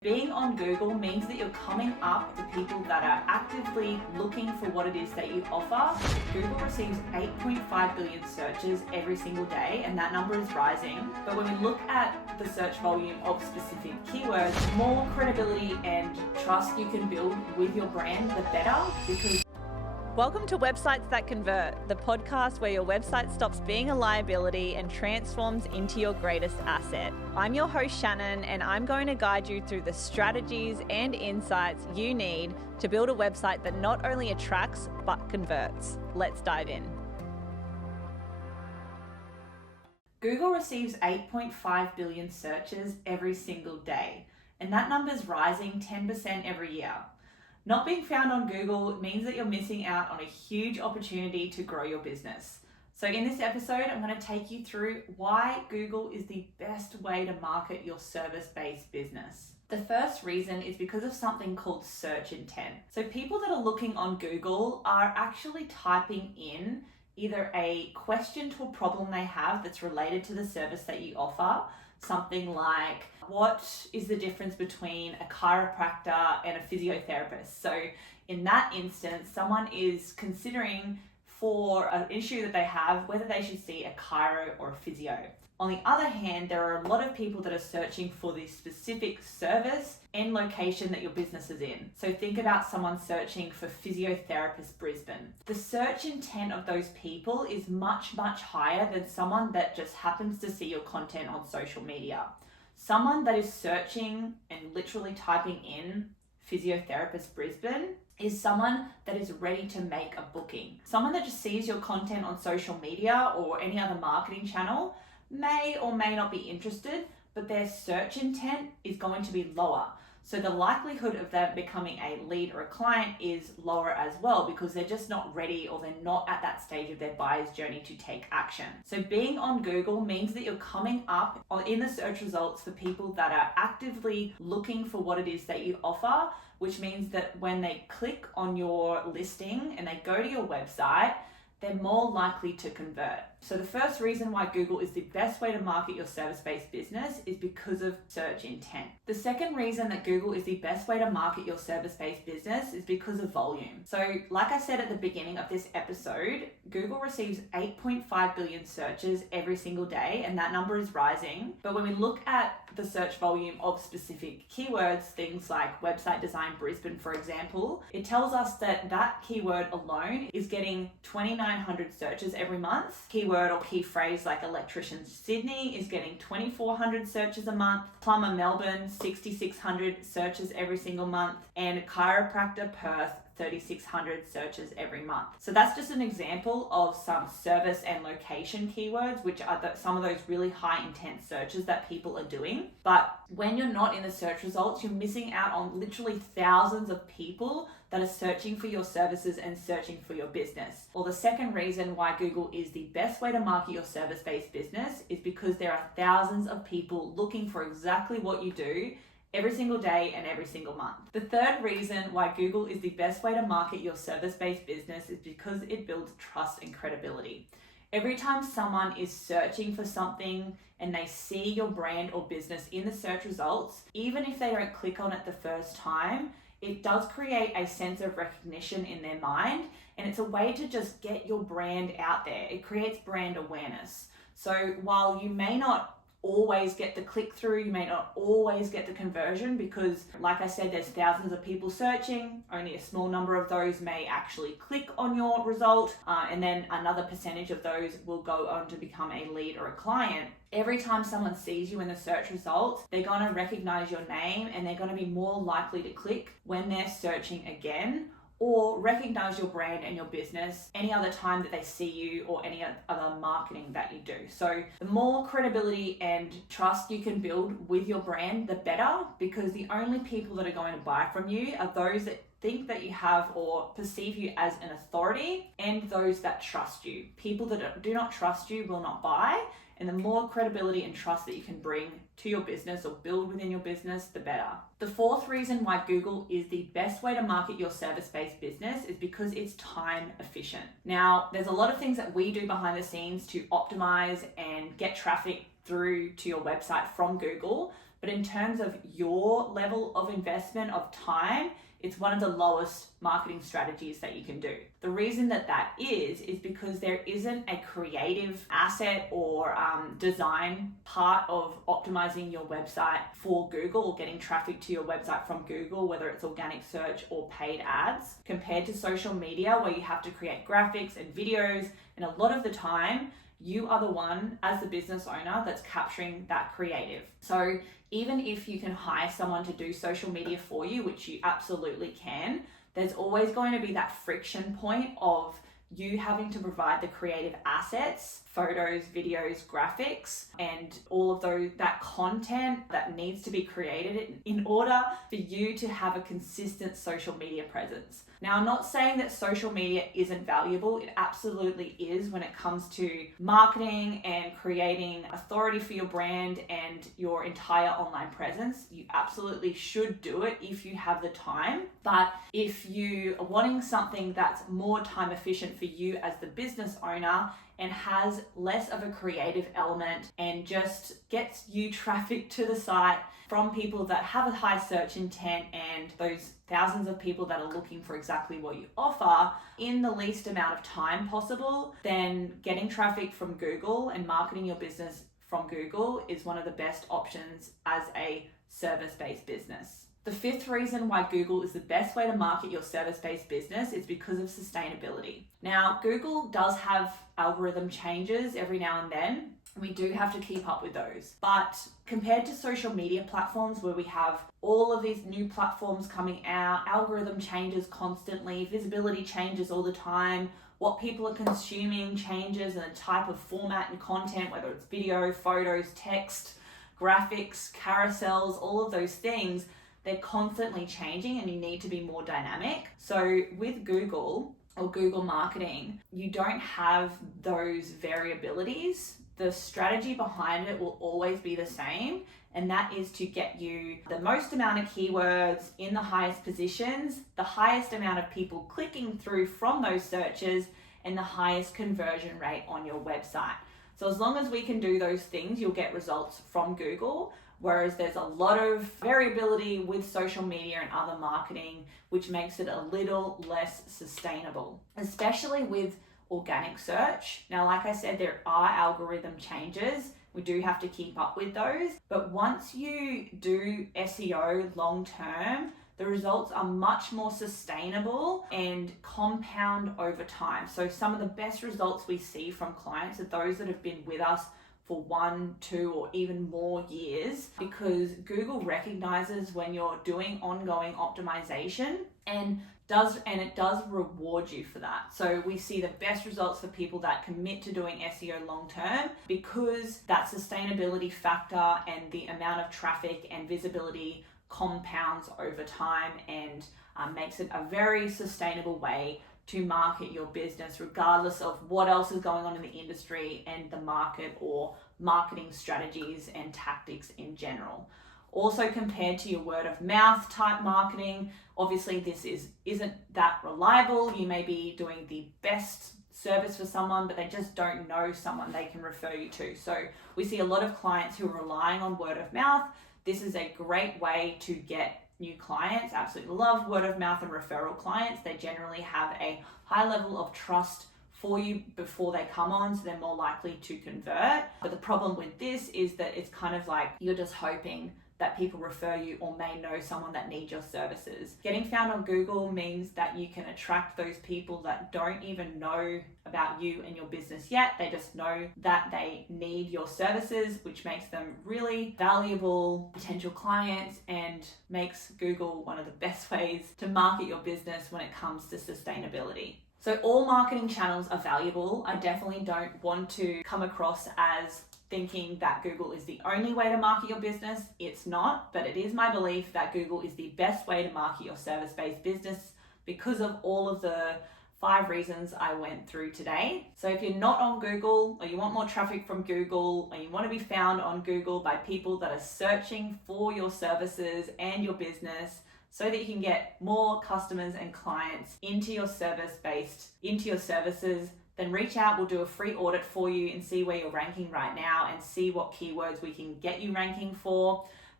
Being on Google means that you're coming up with people that are actively looking for what it is that you offer. Google receives 8.5 billion searches every single day, and that number is rising. But when we look at the search volume of specific keywords, the more credibility and trust you can build with your brand, the better, because Welcome to Websites That Convert, the podcast where your website stops being a liability and transforms into your greatest asset. I'm your host, Shannon, and I'm going to guide you through the strategies and insights you need to build a website that not only attracts, but converts. Let's dive in. Google receives 8.5 billion searches every single day, and that number is rising 10% every year. Not being found on Google means that you're missing out on a huge opportunity to grow your business. So in this episode, I'm going to take you through why Google is the best way to market your service-based business. The first reason is because of something called search intent. So people that are looking on Google are actually typing in either a question to a problem they have that's related to the service that you offer, something like, what is the difference between a chiropractor and a physiotherapist? So in that instance, someone is considering for an issue that they have, whether they should see a chiro or a physio. On the other hand, there are a lot of people that are searching for the specific service and location that your business is in. So think about someone searching for physiotherapist Brisbane. The search intent of those people is much, much higher than someone that just happens to see your content on social media. Someone that is searching and literally typing in physiotherapist Brisbane is someone that is ready to make a booking. Someone that just sees your content on social media or any other marketing channel may or may not be interested, but their search intent is going to be lower. So the likelihood of them becoming a lead or a client is lower as well, because they're just not ready or they're not at that stage of their buyer's journey to take action. So being on Google means that you're coming up in the search results for people that are actively looking for what it is that you offer, which means that when they click on your listing and they go to your website, they're more likely to convert. So the first reason why Google is the best way to market your service-based business is because of search intent. The second reason that Google is the best way to market your service-based business is because of volume. So like I said at the beginning of this episode, Google receives 8.5 billion searches every single day, and that number is rising. But when we look at the search volume of specific keywords, things like website design Brisbane, for example, it tells us that that keyword alone is getting 2,900 searches every month. Keyword or key phrase like electrician Sydney is getting 2,400 searches a month, plumber Melbourne 6,600 searches every single month, and chiropractor Perth 3,600 searches every month. So that's just an example of some service and location keywords, which are some of those really high intent searches that people are doing. But when you're not in the search results, you're missing out on literally thousands of people that are searching for your services and searching for your business. Well, the second reason why Google is the best way to market your service-based business is because there are thousands of people looking for exactly what you do every single day and every single month. The third reason why Google is the best way to market your service-based business is because it builds trust and credibility. Every time someone is searching for something and they see your brand or business in the search results, even if they don't click on it the first time, it does create a sense of recognition in their mind, and it's a way to just get your brand out there. It creates brand awareness. So while you may not always get the click through, you may not always get the conversion, because like I said, there's thousands of people searching, only a small number of those may actually click on your result, and then another percentage of those will go on to become a lead or a client. Every time someone sees you in the search results, they're going to recognize your name and they're going to be more likely to click when they're searching again, or recognize your brand and your business any other time that they see you or any other marketing that you do. So the more credibility and trust you can build with your brand, the better, because the only people that are going to buy from you are those that think that you have or perceive you as an authority, and those that trust you. People that do not trust you will not buy. And the more credibility and trust that you can bring to your business or build within your business, the better. The fourth reason why Google is the best way to market your service-based business is because it's time efficient. Now, there's a lot of things that we do behind the scenes to optimize and get traffic through to your website from Google. But in terms of your level of investment of time, it's one of the lowest marketing strategies that you can do. The reason that is because there isn't a creative asset or design part of optimizing your website for Google or getting traffic to your website from Google, whether it's organic search or paid ads, compared to social media where you have to create graphics and videos. And a lot of the time, you are the one as the business owner that's capturing that creative. So even if you can hire someone to do social media for you, which you absolutely can, there's always going to be that friction point of you having to provide the creative assets, photos, videos, graphics, and all of that content that needs to be created in order for you to have a consistent social media presence. Now, I'm not saying that social media isn't valuable. It absolutely is when it comes to marketing and creating authority for your brand and your entire online presence. You absolutely should do it if you have the time. But if you are wanting something that's more time efficient for you as the business owner and has less of a creative element and just gets you traffic to the site from people that have a high search intent and those thousands of people that are looking for exactly what you offer in the least amount of time possible, then getting traffic from Google and marketing your business from Google is one of the best options as a service-based business. The fifth reason why Google is the best way to market your service-based business is because of sustainability. Now, Google does have algorithm changes every now and then. We do have to keep up with those. But compared to social media platforms where we have all of these new platforms coming out, algorithm changes constantly, visibility changes all the time, what people are consuming changes in the type of format and content, whether it's video, photos, text, graphics, carousels, all of those things, they're constantly changing and you need to be more dynamic. So with Google or Google marketing, you don't have those variabilities. The strategy behind it will always be the same, and that is to get you the most amount of keywords in the highest positions, the highest amount of people clicking through from those searches, and the highest conversion rate on your website. So as long as we can do those things, you'll get results from Google. Whereas there's a lot of variability with social media and other marketing, which makes it a little less sustainable, especially with organic search. Now, like I said, there are algorithm changes. We do have to keep up with those. But once you do SEO long term, the results are much more sustainable and compound over time. So some of the best results we see from clients are those that have been with us for 1, 2, or even more years, because Google recognizes when you're doing ongoing optimization and it does reward you for that. So we see the best results for people that commit to doing SEO long term, because that sustainability factor and the amount of traffic and visibility compounds over time and makes it a very sustainable way to market your business, regardless of what else is going on in the industry and the market or marketing strategies and tactics in general. Also, compared to your word of mouth type marketing, obviously this isn't that reliable. You may be doing the best service for someone, but they just don't know someone they can refer you to. So we see a lot of clients who are relying on word of mouth. This is a great way to get new clients. Absolutely love word of mouth and referral clients. They generally have a high level of trust for you before they come on, so they're more likely to convert. But the problem with this is that it's kind of like you're just hoping that people refer you or may know someone that needs your services. Getting found on Google means that you can attract those people that don't even know about you and your business yet. They just know that they need your services, which makes them really valuable potential clients and makes Google one of the best ways to market your business when it comes to sustainability. So all marketing channels are valuable. I definitely don't want to come across as thinking that Google is the only way to market your business. It's not, but it is my belief that Google is the best way to market your service-based business because of all of the 5 reasons I went through today. So if you're not on Google, or you want more traffic from Google, or you want to be found on Google by people that are searching for your services and your business, so that you can get more customers and clients into your services, then reach out. We'll do a free audit for you and see where you're ranking right now and see what keywords we can get you ranking for.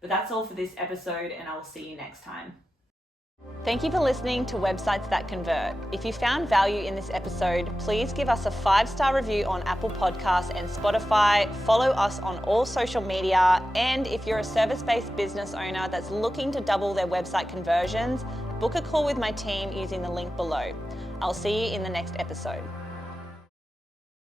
But that's all for this episode, and I will see you next time. Thank you for listening to Websites That Convert. If you found value in this episode, please give us a 5-star review on Apple Podcasts and Spotify. Follow us on all social media. And if you're a service-based business owner that's looking to double their website conversions, book a call with my team using the link below. I'll see you in the next episode.